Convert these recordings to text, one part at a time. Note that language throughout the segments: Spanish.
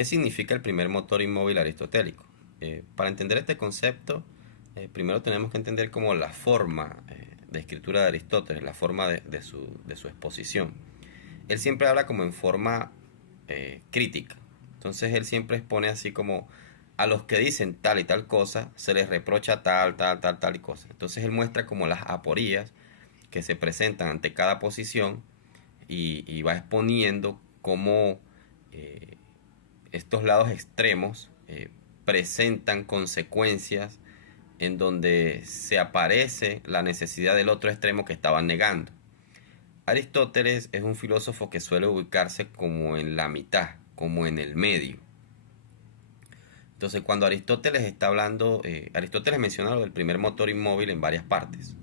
¿qué significa el primer motor inmóvil aristotélico? Para entender este concepto, primero tenemos que entender como la forma de escritura de Aristóteles, la forma de su exposición. Él siempre habla como en forma crítica. Entonces él siempre expone así como a los que dicen tal y tal cosa, se les reprocha tal, tal, tal, tal y cosa. Entonces él muestra como las aporías que se presentan ante cada posición y va exponiendo cómo estos lados extremos presentan consecuencias en donde se aparece la necesidad del otro extremo que estaban negando. Aristóteles es un filósofo que suele ubicarse como en la mitad, como en el medio. Entonces, cuando Aristóteles está hablando, Aristóteles menciona lo del primer motor inmóvil en varias partes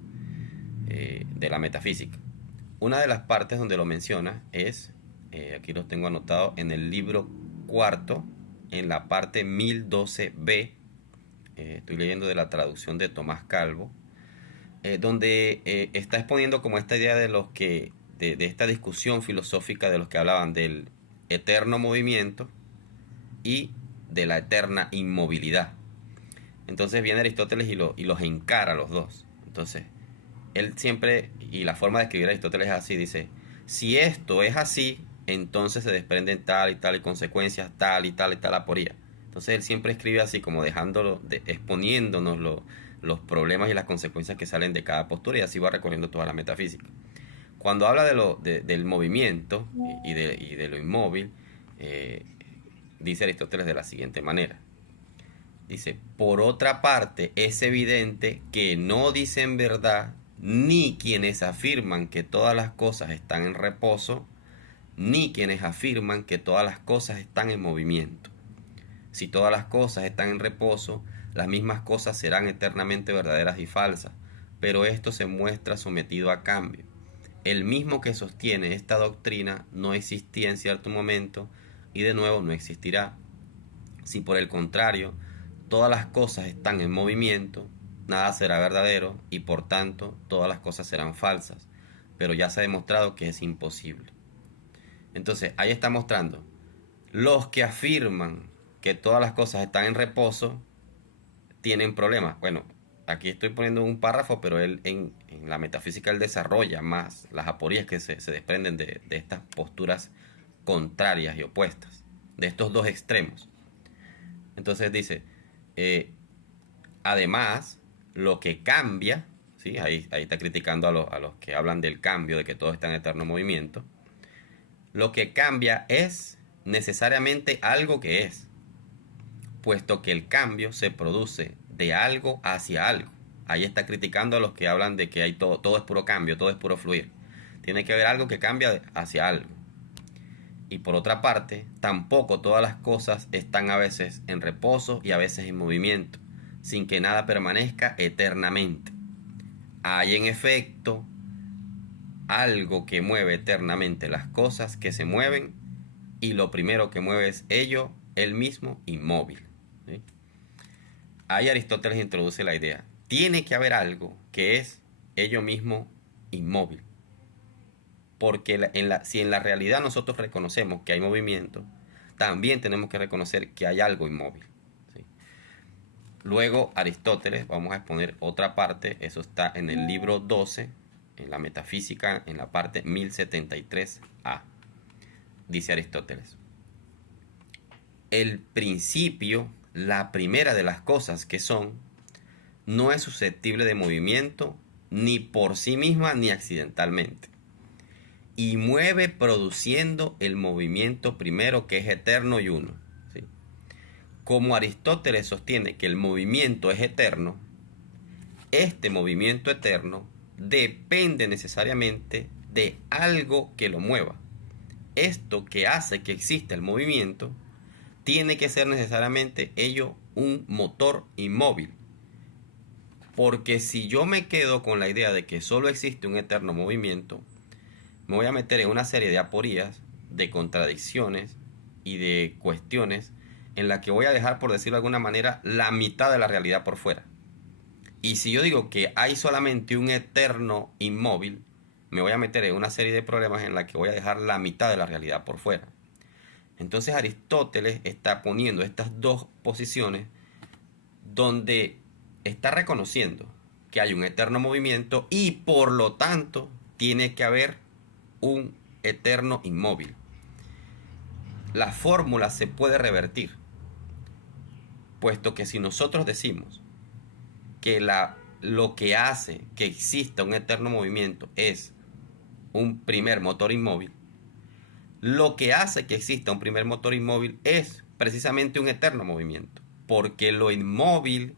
de la metafísica. Una de las partes donde lo menciona es, aquí lo tengo anotado, en el libro cuarto, en la parte 1012b, estoy leyendo de la traducción de Tomás Calvo, donde está exponiendo como esta idea de los que de esta discusión filosófica de los que hablaban del eterno movimiento y de la eterna inmovilidad. Entonces viene Aristóteles y los encara a los dos. Entonces, él siempre, y la forma de escribir Aristóteles es así, dice, si esto es así, entonces se desprenden tal y tal y consecuencias, tal y tal y tal aporía. Entonces él siempre escribe así, como dejándolo, exponiéndonos los problemas y las consecuencias que salen de cada postura, y así va recorriendo toda la metafísica. Cuando habla del movimiento y de lo inmóvil, eh, dice Aristóteles de la siguiente manera. Dice, por otra parte, es evidente que no dicen verdad ni quienes afirman que todas las cosas están en reposo, ni quienes afirman que todas las cosas están en movimiento. Si todas las cosas están en reposo, las mismas cosas serán eternamente verdaderas y falsas, pero esto se muestra sometido a cambio. El mismo que sostiene esta doctrina no existía en cierto momento y de nuevo no existirá. Si por el contrario todas las cosas están en movimiento, nada será verdadero y por tanto todas las cosas serán falsas, pero ya se ha demostrado que es imposible. Entonces ahí está mostrando, los que afirman que todas las cosas están en reposo tienen problemas. Bueno, aquí estoy poniendo un párrafo, pero él en la metafísica él desarrolla más las aporías que se desprenden de estas posturas contrarias y opuestas, de estos dos extremos. Entonces dice, eh, además, lo que cambia, ¿sí? Ahí está criticando a los que hablan del cambio, de que todo está en eterno movimiento. Lo que cambia es necesariamente algo que es, puesto que el cambio se produce de algo hacia algo. Ahí está criticando a los que hablan de que hay todo es puro cambio, todo es puro fluir. Tiene que haber algo que cambia hacia algo. Y por otra parte, tampoco todas las cosas están a veces en reposo y a veces en movimiento, sin que nada permanezca eternamente. Hay en efecto algo que mueve eternamente las cosas que se mueven, y lo primero que mueve es ello, el mismo inmóvil. ¿Sí? Ahí Aristóteles introduce la idea. Tiene que haber algo que es ello mismo inmóvil. Porque si en la realidad nosotros reconocemos que hay movimiento, también tenemos que reconocer que hay algo inmóvil. ¿Sí? Luego Aristóteles, vamos a exponer otra parte, eso está en el libro 12, en la metafísica, en la parte 1073a. Dice Aristóteles, el principio, la primera de las cosas que son, no es susceptible de movimiento ni por sí misma ni accidentalmente, y mueve produciendo el movimiento primero que es eterno y uno. ¿Sí? Como Aristóteles sostiene que el movimiento es eterno, este movimiento eterno depende necesariamente de algo que lo mueva. Esto que hace que exista el movimiento tiene que ser necesariamente ello un motor inmóvil. Porque si yo me quedo con la idea de que solo existe un eterno movimiento, me voy a meter en una serie de aporías, de contradicciones y de cuestiones en las que voy a dejar, por decirlo de alguna manera, la mitad de la realidad por fuera. Y si yo digo que hay solamente un eterno inmóvil, me voy a meter en una serie de problemas en la que voy a dejar la mitad de la realidad por fuera. Entonces Aristóteles está poniendo estas dos posiciones donde está reconociendo que hay un eterno movimiento y por lo tanto tiene que haber un eterno inmóvil. La fórmula se puede revertir, puesto que si nosotros decimos que lo que hace que exista un eterno movimiento es un primer motor inmóvil, lo que hace que exista un primer motor inmóvil es precisamente un eterno movimiento, porque lo inmóvil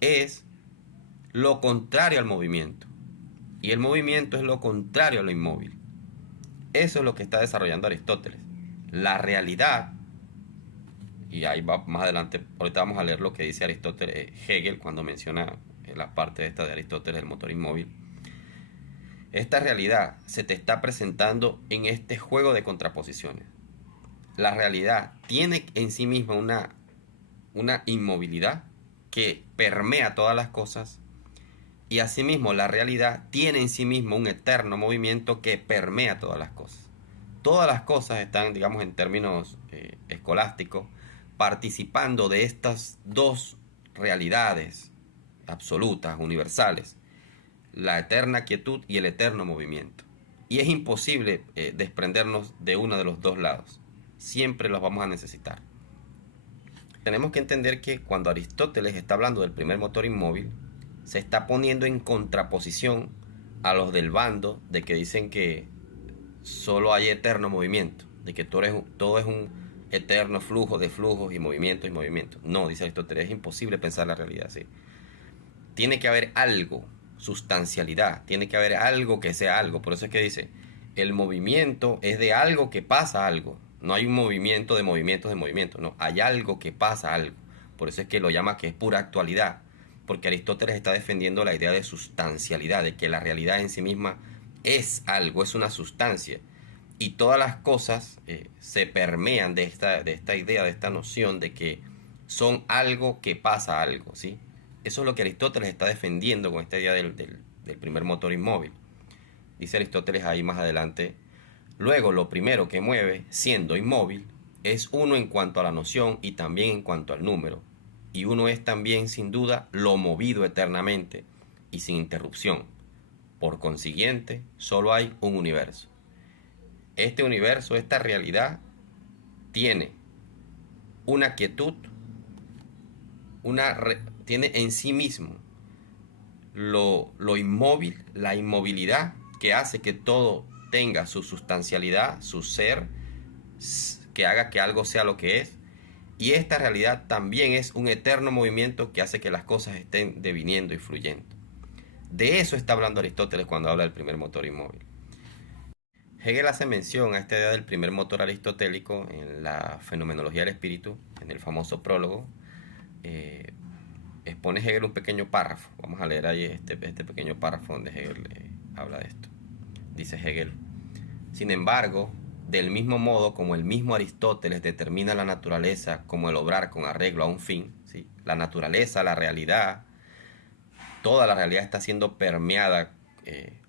es lo contrario al movimiento y el movimiento es lo contrario a lo inmóvil. Eso es lo que está desarrollando Aristóteles. La realidad, y ahí va más adelante, ahorita vamos a leer lo que dice Aristóteles, Hegel cuando menciona la parte esta de Aristóteles del motor inmóvil. Esta realidad se te está presentando en este juego de contraposiciones. La realidad tiene en sí misma una inmovilidad que permea todas las cosas y asimismo la realidad tiene en sí mismo un eterno movimiento que permea todas las cosas. Todas las cosas están, digamos en términos escolásticos, participando de estas dos realidades absolutas, universales, la eterna quietud y el eterno movimiento. Y es imposible desprendernos de uno de los dos lados. Siempre los vamos a necesitar. Tenemos que entender que cuando Aristóteles está hablando del primer motor inmóvil, se está poniendo en contraposición a los del bando de que dicen que solo hay eterno movimiento, de que todo es un eterno flujo de flujos y movimientos y movimientos. No, dice Aristóteles, es imposible pensar la realidad así. Tiene que haber algo, sustancialidad, tiene que haber algo que sea algo. Por eso es que dice, el movimiento es de algo que pasa algo. No hay un movimiento de movimientos de movimientos, no, hay algo que pasa algo. Por eso es que lo llama que es pura actualidad, porque Aristóteles está defendiendo la idea de sustancialidad, de que la realidad en sí misma es algo, es una sustancia. Y todas las cosas se permean de esta idea, de esta noción de que son algo que pasa algo, ¿sí? Eso es lo que Aristóteles está defendiendo con esta idea del primer motor inmóvil. Dice Aristóteles ahí más adelante, luego lo primero que mueve, siendo inmóvil, es uno en cuanto a la noción y también en cuanto al número. Y uno es también sin duda lo movido eternamente y sin interrupción. Por consiguiente, solo hay un universo. Este universo, esta realidad, tiene una quietud, tiene en sí mismo lo inmóvil, la inmovilidad que hace que todo tenga su sustancialidad, su ser, que haga que algo sea lo que es. Y esta realidad también es un eterno movimiento que hace que las cosas estén deviniendo y fluyendo. De eso está hablando Aristóteles cuando habla del primer motor inmóvil. Hegel hace mención a esta idea del primer motor aristotélico en la fenomenología del espíritu, en el famoso prólogo. Expone Hegel un pequeño párrafo. Vamos a leer ahí este pequeño párrafo donde Hegel habla de esto. Dice Hegel, sin embargo, del mismo modo como el mismo Aristóteles determina la naturaleza como el obrar con arreglo a un fin, ¿sí? La naturaleza, la realidad, toda la realidad está siendo permeada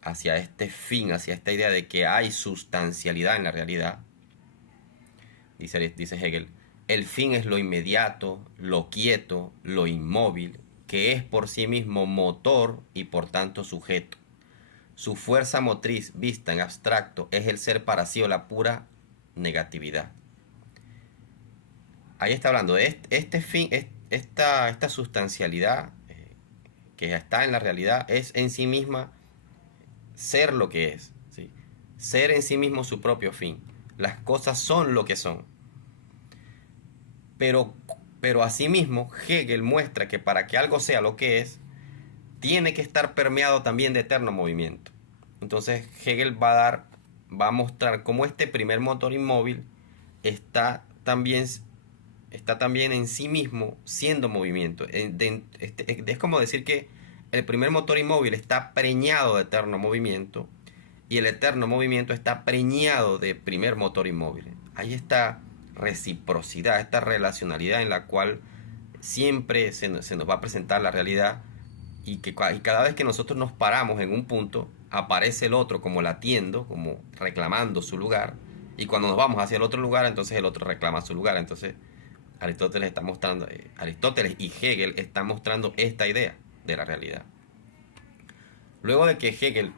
hacia este fin, hacia esta idea de que hay sustancialidad en la realidad. Dice Hegel, el fin es lo inmediato, lo quieto, lo inmóvil, que es por sí mismo motor y por tanto sujeto. Su fuerza motriz, vista en abstracto, es el ser para sí o la pura negatividad. Ahí está hablando de este fin, esta sustancialidad que está en la realidad es en sí misma ser lo que es, ¿sí? Ser en sí mismo su propio fin. Las cosas son lo que son. Pero asimismo, Hegel muestra que para que algo sea lo que es, tiene que estar permeado también de eterno movimiento. Entonces Hegel va a mostrar cómo este primer motor inmóvil está también en sí mismo siendo movimiento. Es como decir que el primer motor inmóvil está preñado de eterno movimiento y el eterno movimiento está preñado de primer motor inmóvil. Hay esta reciprocidad, esta relacionalidad en la cual siempre se nos va a presentar la realidad y cada vez que nosotros nos paramos en un punto, aparece el otro como latiendo, como reclamando su lugar, Y cuando nos vamos hacia el otro lugar, entonces el otro reclama su lugar. Entonces Aristóteles y Hegel están mostrando esta idea de la realidad. Luego de que Hegel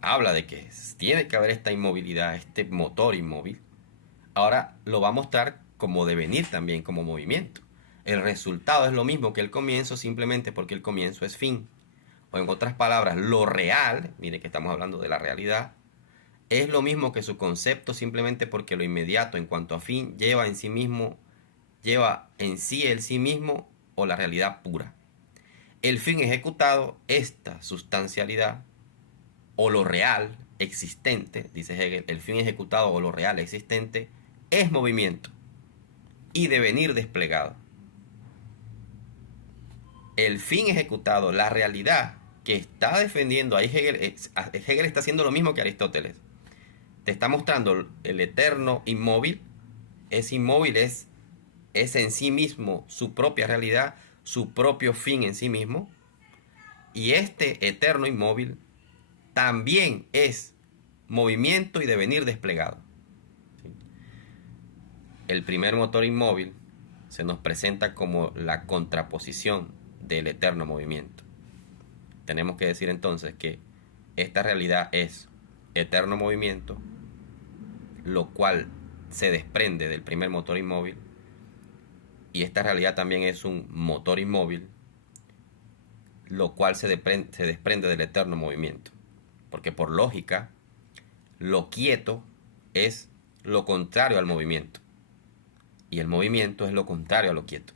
habla de que tiene que haber esta inmovilidad, este motor inmóvil, ahora lo va a mostrar como devenir también, como movimiento. El resultado es lo mismo que el comienzo, simplemente porque el comienzo es fin. O en otras palabras, lo real, mire que estamos hablando de la realidad, es lo mismo que su concepto, simplemente porque lo inmediato en cuanto a fin lleva en sí el sí mismo o la realidad pura. El fin ejecutado, esta sustancialidad o lo real existente, dice Hegel, el fin ejecutado o lo real existente es movimiento y devenir desplegado. El fin ejecutado, la realidad que está defendiendo ahí Hegel está haciendo lo mismo que Aristóteles. Te está mostrando el eterno inmóvil. Ese inmóvil es en sí mismo su propia realidad, su propio fin en sí mismo. Y este eterno inmóvil también es movimiento y devenir desplegado. El primer motor inmóvil se nos presenta como la contraposición del eterno movimiento. Tenemos que decir entonces que esta realidad es eterno movimiento, lo cual se desprende del primer motor inmóvil, y esta realidad también es un motor inmóvil, lo cual se desprende del eterno movimiento. Porque por lógica, lo quieto es lo contrario al movimiento. Y el movimiento es lo contrario a lo quieto.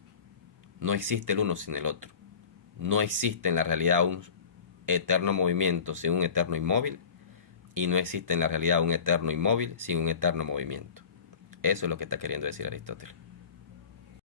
No existe el uno sin el otro. No existe en la realidad un eterno movimiento sin un eterno inmóvil. Y no existe en la realidad un eterno inmóvil sin un eterno movimiento. Eso es lo que está queriendo decir Aristóteles.